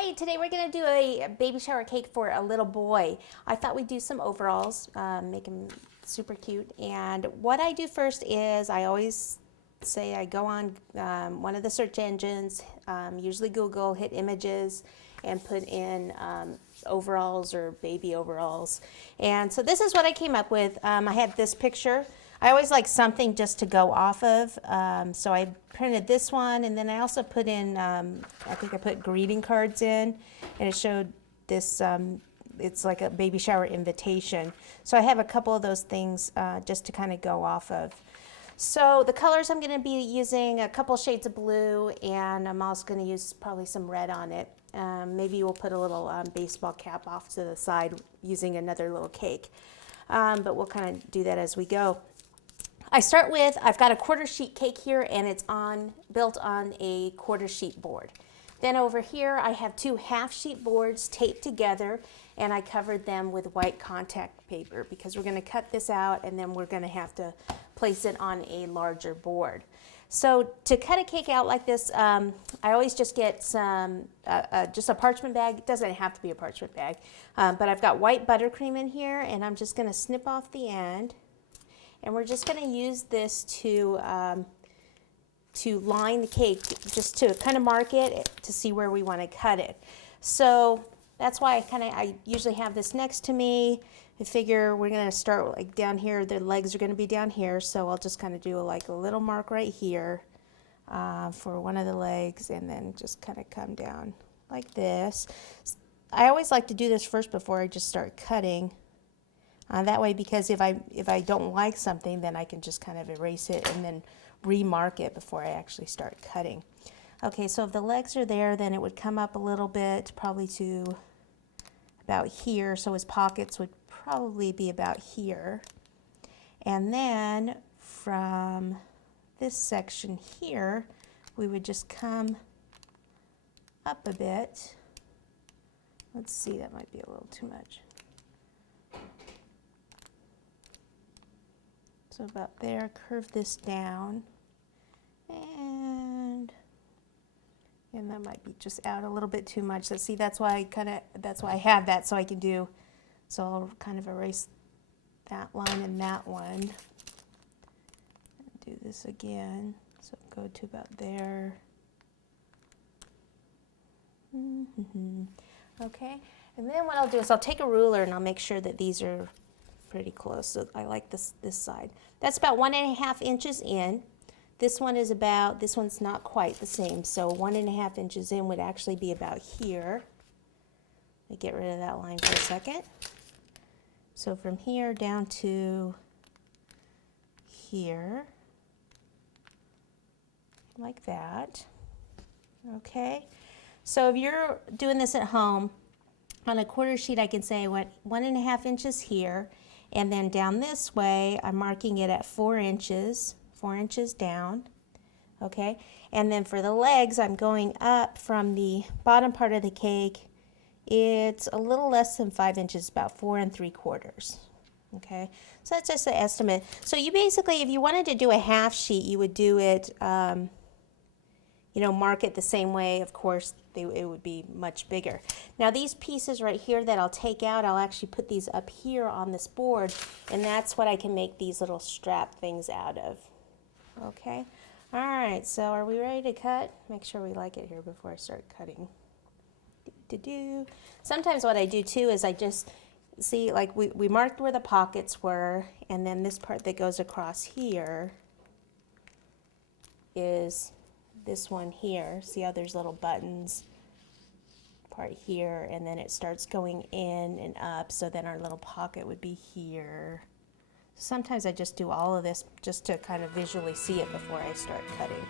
Hi, today we're going to do a baby shower cake for a little boy. I thought we'd do some overalls, make him super cute. And what I do first is I always say I go on one of the search engines, usually Google, hit images, and put in overalls or baby overalls. And so this is what I came up with. I had this picture. I always like something just to go off of, so I printed this one, and then I also put in, I think I put greeting cards in, and it showed this, it's like a baby shower invitation. So I have a couple of those things just to kind of go off of. So the colors I'm going to be using a couple shades of blue, and I'm also going to use probably some red on it. Maybe we'll put a little baseball cap off to the side using another little cake, but we'll kind of do that as we go. I start with, I've got a quarter sheet cake here, and it's built on a quarter sheet board. Then over here I have two half sheet boards taped together, and I covered them with white contact paper because we're going to cut this out and then we're going to have to place it on a larger board. So to cut a cake out like this, I always just get just a parchment bag. It doesn't have to be a parchment bag, but I've got white buttercream in here, and I'm just going to snip off the end. And we're just going to use this to line the cake, just to kind of mark it to see where we want to cut it. So that's why I usually have this next to me. I figure we're going to start like down here. The legs are going to be down here, so I'll just kind of do like a little mark right here for one of the legs, and then just kind of come down like this. I always like to do this first before I just start cutting. That way, because if I don't like something, then I can just kind of erase it and then remark it before I actually start cutting. Okay, so if the legs are there, then it would come up a little bit, probably to about here. So his pockets would probably be about here. And then from this section here, we would just come up a bit. Let's see, that might be a little too much. So about there, curve this down, and that might be just out a little bit too much. So see, that's why I have that, so I can do, so I'll kind of erase that line and that one, and do this again. So go to about there. Okay, and then what I'll do is I'll take a ruler and I'll make sure that these are pretty close. So I like this side. That's about 1.5 inches in. This one's not quite the same. So 1.5 inches in would actually be about here. Let me get rid of that line for a second. So from here down to here, like that. Okay. So if you're doing this at home, on a quarter sheet I can say 1.5 inches here. And then down this way, I'm marking it at 4 inches down, okay? And then for the legs, I'm going up from the bottom part of the cake. It's a little less than 5 inches, about 4 3/4, okay? So that's just an estimate. So you basically, if you wanted to do a half sheet, you would do it, mark it the same way. Of course, it would be much bigger. Now these pieces right here that I'll take out, I'll actually put these up here on this board, and that's what I can make these little strap things out of. Okay? All right, so are we ready to cut? Make sure we like it here before I start cutting. Sometimes what I do too is I just see, like we marked where the pockets were, and then this part that goes across here is this one here. See how there's little buttons part here, and then it starts going in and up, so then our little pocket would be here. Sometimes I just do all of this just to kind of visually see it before I start cutting.